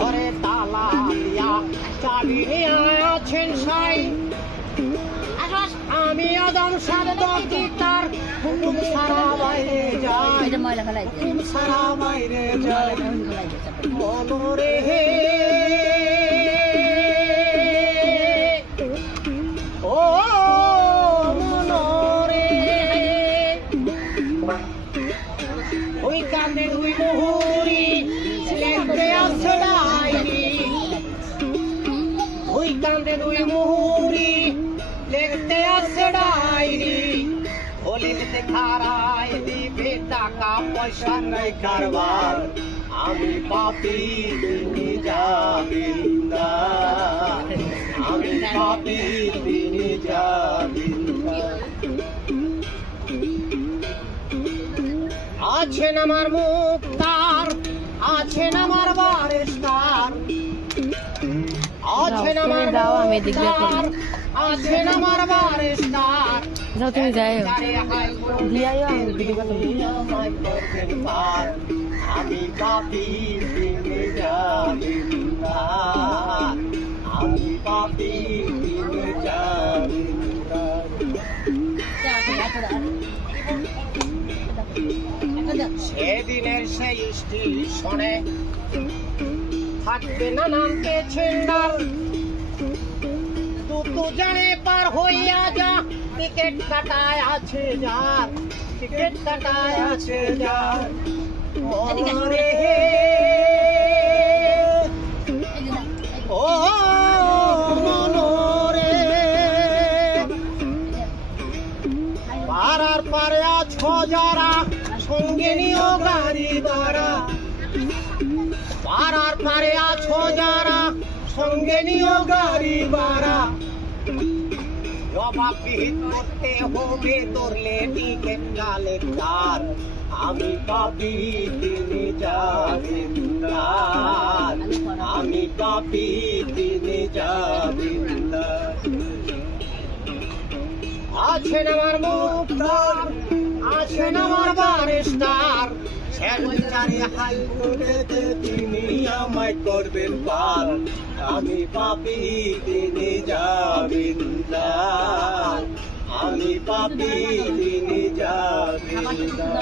ঘরে তালা দিয়া চাবি নিয়ে আছেন সাই। আমি আদম সাধ্য কি তার হুকুম সারা বাইরে যাই, হুকুম সারা বাইরে যাই। মনরে হে ও মনরে, ওই কান্দে দুই মুহুরি লেখতে আছে ডাইনি, ওই কান্দে দুই মুহুরি লেখতে আছে ডাইনি। হলিতে খারায় দিবে টাকা পয়সা নাই কারবার, আমি পাপি তিনি যাবেন না, আমি পাপি তিনি যাবেন না। আছেন আমার মুক্তার, আছেন আমার বারেস্তার, আছেন আমার মুক্তার, আছেন আমার বারেস্তার। তুমি যাই আমি পাপি তিনি যাবেন না, আমি পাপি তিনি যাবেন না। সেদিনের সেই স্টেশনে থাকবে না নামতে ছেন্ডার, তু জানে পার হইয়া যা, টিকিট কাটায় আছে যার, টিকিট কাটায় আছে যার। মনরে হে ও মনরে, পাড়ার পারে আছো যারা সঙ্গে নিও গাড়ি ভাড়া, পাড়ার পারে আছো যারা সঙ্গে নিও গাড়ি ভাড়া। জবাব বিহিত করতে হবে ধরলে টিকিট কালেক্টর, আমি পাপি তিনি যাবেন না, আমি পাপি তিনি যাবেন না। আছেন আমার মুক্তার, আছেন আমার বারেস্তার, শেষ বিচারে হাইকোর্টেতে তিনি আমায় করবেন পার, আমি পাপি তিনি যাবেন না, আমি পাপি তিনি যাবেন না।